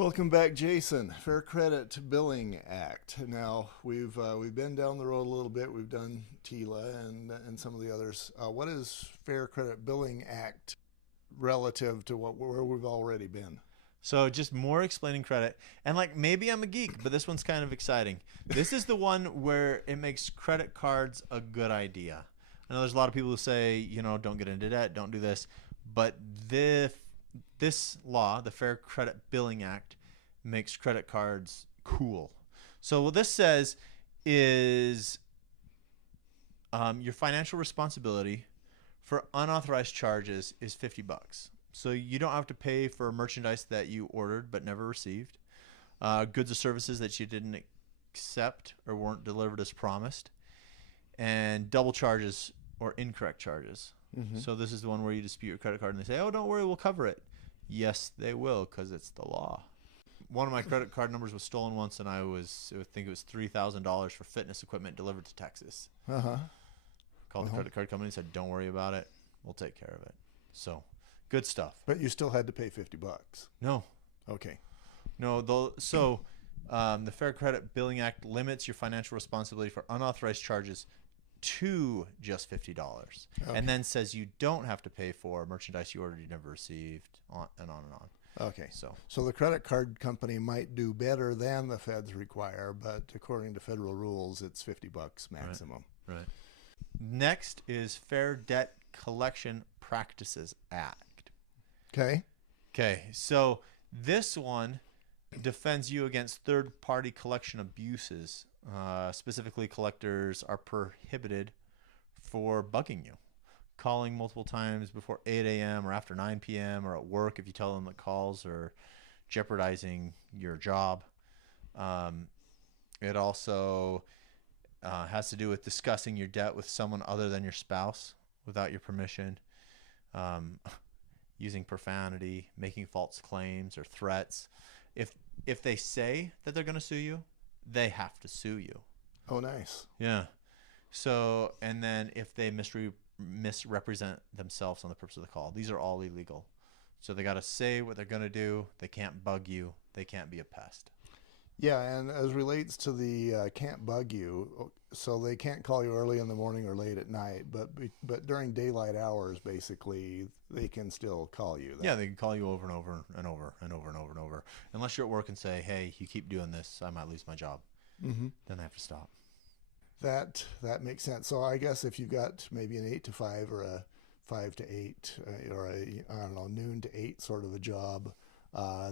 Welcome back, Jason. Fair Credit Billing Act. Now we've been down the road a little bit. We've done TILA and some of the others. What is Fair Credit Billing Act relative to where we've already been? So just more explaining credit. And like maybe I'm a geek, but this one's kind of exciting. This is the one where it makes credit cards a good idea. I know there's a lot of people who say, don't get into debt, don't do this. But this law, the Fair Credit Billing Act, makes credit cards cool. So what this says is your financial responsibility for unauthorized charges is $50. So you don't have to pay for merchandise that you ordered but never received, goods or services that you didn't accept or weren't delivered as promised, and double charges or incorrect charges. Mm-hmm. So this is the one where you dispute your credit card and they say, oh, don't worry, we'll cover it. Yes, they will, because it's the law. One of my credit card numbers was stolen once, and I think it was $3,000 for fitness equipment delivered to Texas. Called the credit card company and said, don't worry about it. We'll take care of it. So good stuff. But you still had to pay $50. No. Okay. No. The Fair Credit Billing Act limits your financial responsibility for unauthorized charges to just $50, and then says you don't have to pay for merchandise you ordered you never received, on and on and on. Okay. So the credit card company might do better than the feds require, but according to federal rules, it's $50 maximum. Right. Next is Fair Debt Collection Practices Act. Okay. So this one defends you against third-party collection abuses. Specifically, collectors are prohibited for bugging you, calling multiple times before 8 a.m. or after 9 p.m. or at work if you tell them that calls are jeopardizing your job. It also has to do with discussing your debt with someone other than your spouse without your permission, using profanity, making false claims or threats. If they say that they're going to sue you, they have to sue you. Oh, nice. Yeah. So, and then if they misrepresent themselves on the purpose of the call, these are all illegal. So they got to say what they're going to do. They can't bug you. They can't be a pest. Yeah, and as relates to the can't bug you, so they can't call you early in the morning or late at night, but during daylight hours, basically, they can still call you. Yeah, they can call you over and over and over and over and over and over. Unless you're at work and say, hey, you keep doing this, I might lose my job. Mm-hmm. Then they have to stop. That makes sense. So I guess if you've got maybe an 8 to 5 or a 5 to 8 or a noon to 8 sort of a job,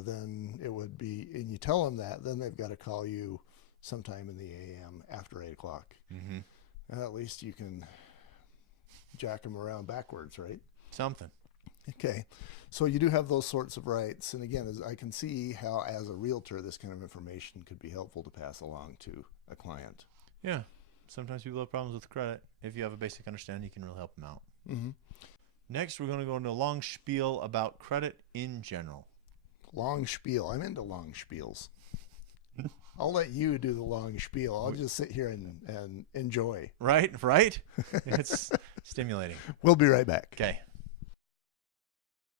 then it would be, and you tell them that, then they've got to call you sometime in the AM after 8 o'clock. Mm-hmm. And at least you can jack them around backwards, right? Something. Okay. So you do have those sorts of rights. And again, I can see how as a realtor, this kind of information could be helpful to pass along to a client. Yeah. Sometimes people have problems with credit. If you have a basic understanding, you can really help them out. Mm-hmm. Next, we're going to go into a long spiel about credit in general. Long spiel. I'm into long spiels. I'll let you do the long spiel. I'll just sit here and enjoy. Right? It's stimulating. We'll be right back. Okay.